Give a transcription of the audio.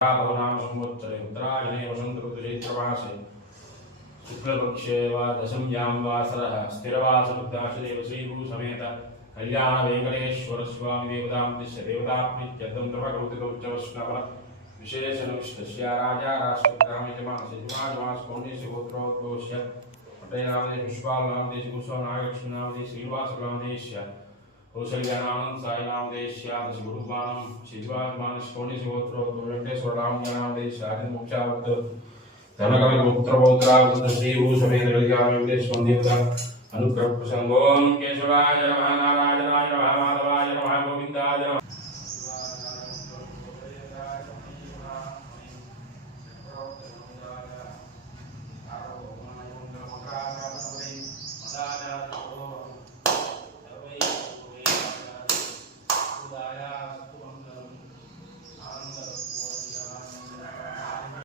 नाम संवत्सरे उत्तरायणे वसन्तऋतुचैत्रमासे शुक्लपक्षे वा दशम्यां वासरः स्थिरवासमुद्दाशदेव श्रीभूसमेत कल्याणवेङ्कटेश्वर स्वामी देवतां देवताप्रीत्यर्थं तपकौतिकौच्चवस्नव विशेषणविष्टस्य राजा राष्ट्रग्रामयजमानस्य पटयनामदेश पुष्पालनामदेश कुशलनागलक्ष्मीनामदेश श्रीनिवासनामदेश्य कौशल्यानानंद साईनामदेश्यादश गुरुमानं शिवात्मानस्कोनिशिवोत्रोत्तो वेंकटेश्वरनामदेश आदि मोक्षावत धनकविपुत्रपौत्रावत श्रीभूषमेन्द्रकल्याणवेङ्कटेश्वर देवता अनुग्रह प्रसंगों केशवाय नमः नारायणाय नमः